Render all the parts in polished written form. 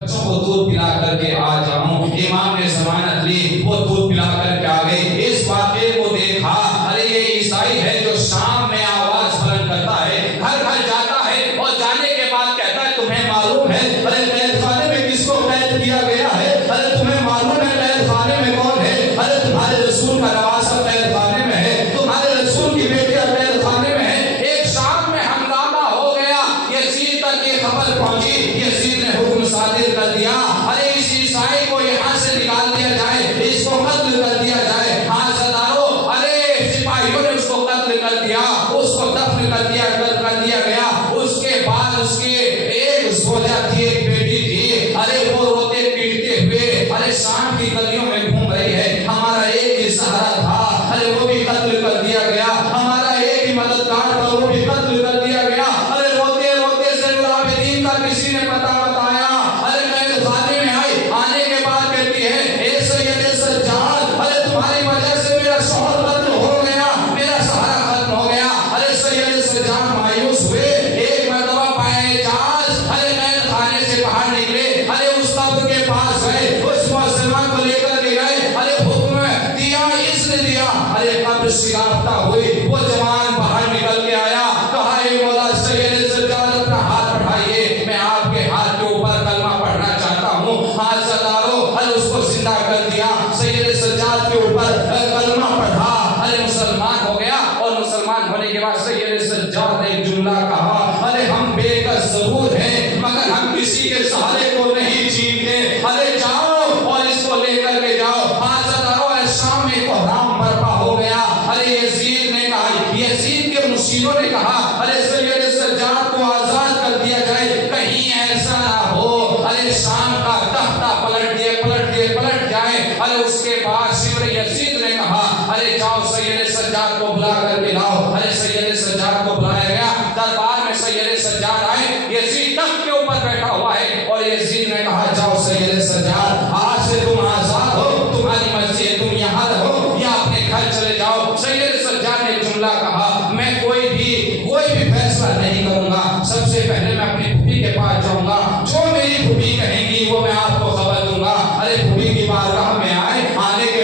बच्चों को दूध पिला करके आ जाऊं। इमाम ने जमानत ली, वो दूध पिला करके आ गए। इस वाक़े को देखा, अरे ये ईसाई है जो शाम में आवाज बुलंद करता है, घर घर जाता है और जाने के बाद कहता है तुम्हें मालूम है अरे कैद खाने में किसको कैद किया गया है, अरे तुम्हें मालूम है कैद खाने में कौन है, अरे तुम्हारे रसूल का नवासा कैद खाने में है, तुम्हारे रसूल की बेटियां कैद खाने में है। एक शाम में हंगामा हो गया, यजीद तक ये खबर पहुंची, यजीद ने हुक्म सादिर कर दिया, अरे इस ईसाई को यहाँ से निकाल दिया जाए, इसको कत्ल कर दिया जाए। हाँ सरदारों, अरे सिपाहियों ने उसको कत्ल कर दिया, उसको दफन कर दिया गया। उसके बाद उसके एक जोजा थी, एक बेटी थी, अरे वो रोते पीटते हुए अरे शाम की गलियों में घूम रही है। हमारा एक ही सहारा था, अरे वो भी कत्ल कर दिया गया। हमारा एक ही मददगार था, वो भी कत्ल कर दिया गया। अरे रोते रोते ज़ैनुल-आबिदीन का किसी ने पता बताया, अरे कैद खाने में आई, आने के बाद कहती है ए सैयद सज्जाद, अरे तुम्हारी वजह से मेरा शौहर कत्ल हो गया, मेरा सहारा खत्म हो गया। अरे सैयद सज्जाद मायूस हुए, एक मरतबा पाए जाज, अरे कैद खाने से बाहर निकले, अरे उस कब्र के पास गए, उस मुसलमान को लेकर के गए, अरे हुक्म दिया, इज़्न दिया, अरे कब्र शिगाफ्ता हुई। वो जवान बाहर निकल के आया, कहा ए मौला सैयद सज्जाद अपना हाथ बढ़ाइए, मैं आपके हाथ के ऊपर कलमा पढ़ना चाहता हूँ। हाथ सरदारों, अरे उसको जिंदा कर दिया, सैयद सज्जाद के ऊपर कलमा पढ़ा, अरे मुसलमान हो गया। और मुसलमान होने के बाद सैयद सज्जाद ने एक जुमला कहा, अरे हम बेकस जरूर हैं मगर हम किसी के सहारे को नहीं छीनते, अरे जाओ और इसको लेकर के जाओ। हाथ सरदारों, शाम में कोहराम बर्पा हो गया। अरे यजीद ने कहा, यजीद के मुशीरों ने कहा, अरे सैयद सज्जाद को आजाद कर दिया जाए, कहीं ऐसा ना हो अरे शाम का तख्ता पलट जाए। अरे उसके बाद शिवर यजीद ने कहा, अरे जाओ सैयद सज्जाद को बुला करके लाओ। अरे सैयद सज्जाद को बुलाया गया, दरबार में सैयद सज्जाद आए, यजीद तख्त के ऊपर बैठा हुआ है। और यजीद ने कहा, जाओ सैयद सज्जाद, आज से तुम आजाद हो, तुम्हारी मर्जी है, तुम यहाँ रहो या अपने घर चले जाओ। सैयद सज्जाद ने जुमला कहा, मैं कोई भी फैसला नहीं करूंगा, सबसे पहले मैं अपनी फूफी के पास जाऊंगा, जो मेरी फूफी कहेंगी वो मैं आपको खबर दूंगा। अरे फूफी की बारगाह में आए, आने के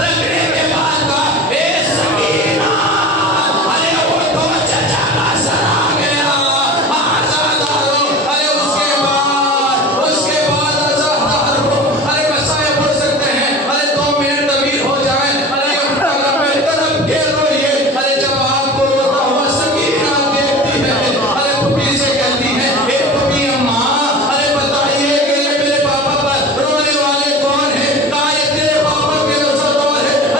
रखने के बाद का ए सकीना, अरे वो तो चचा का सर आ गया, आजादार हो। अरे उसके बाद आजादार हो। अरे बसाए बोल सकते हैं, अरे 2 मिनट तवील हो जाए, अरे उठा मेरी तरफ के रोइए। अरे जब आपको रोता हुआ सकीना देखती है, अरे पुपी से कहती है, ए पुपी अम्मा, अरे बताइए कि मेरे पापा पर रोने वाले कौन है? कहा ये तेरे पापा के रिश्तेदार है।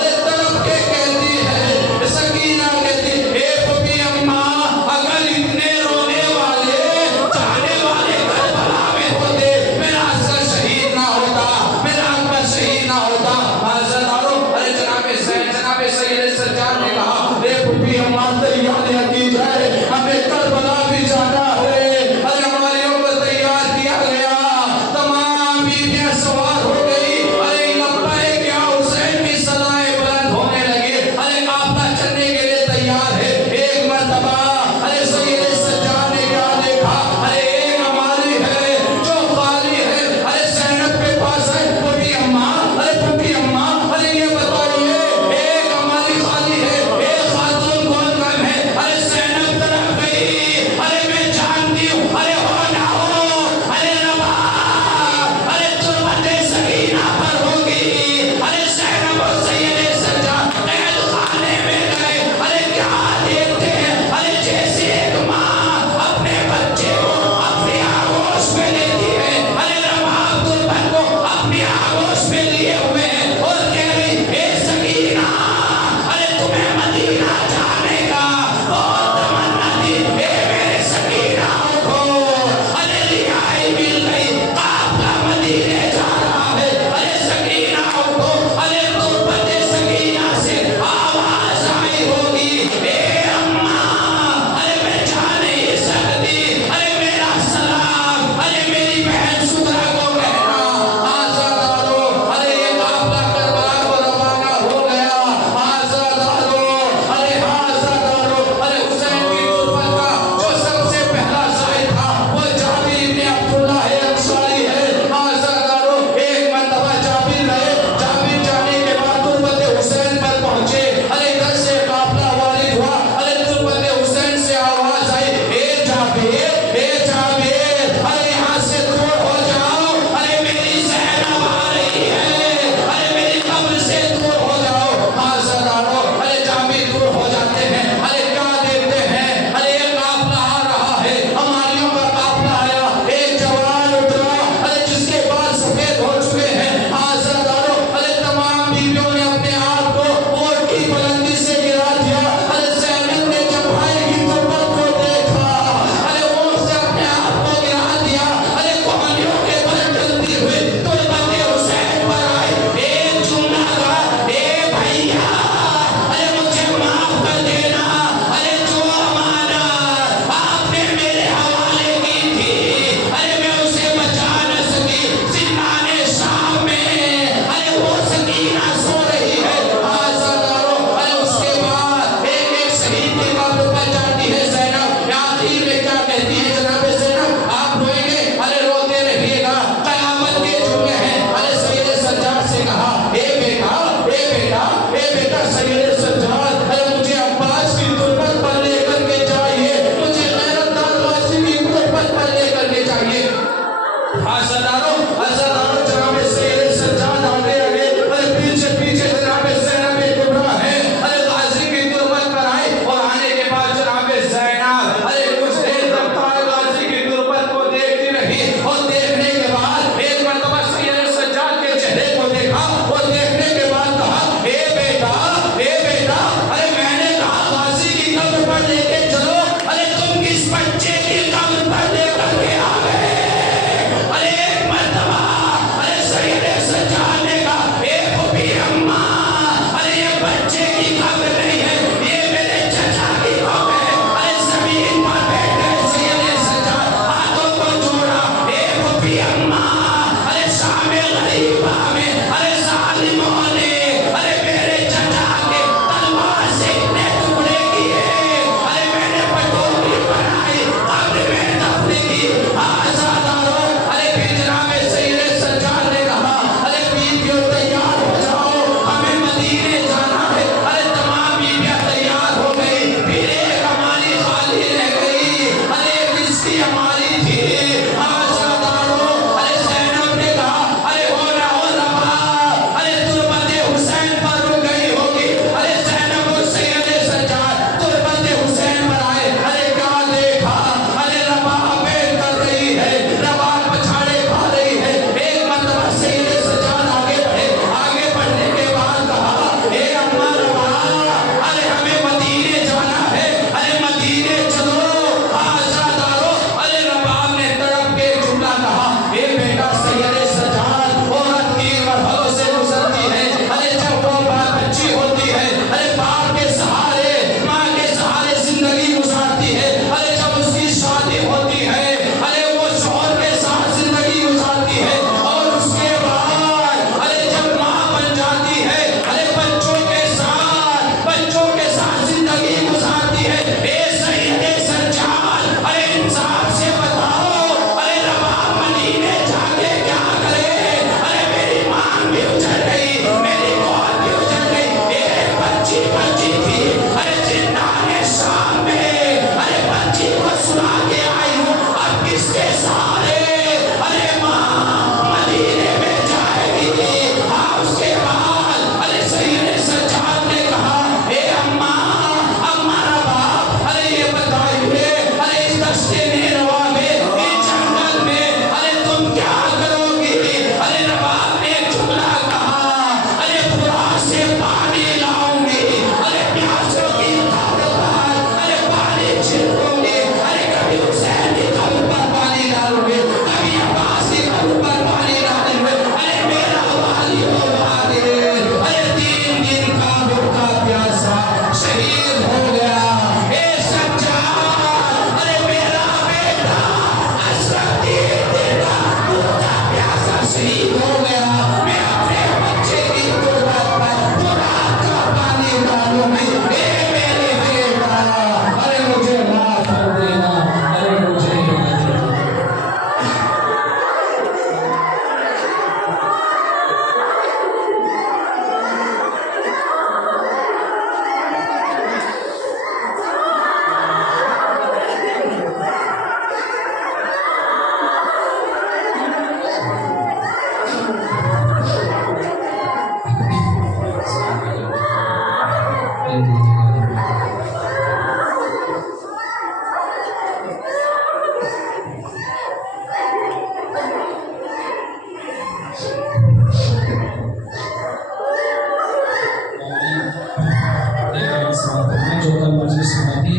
समाप्त होना। जो कल मजलिस में थी,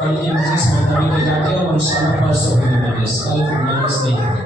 कल की मजलिस मुलतवी की जाती है और इंशाअल्लाह परसों होगी मजलिस, कल मजलिस नहीं होगी।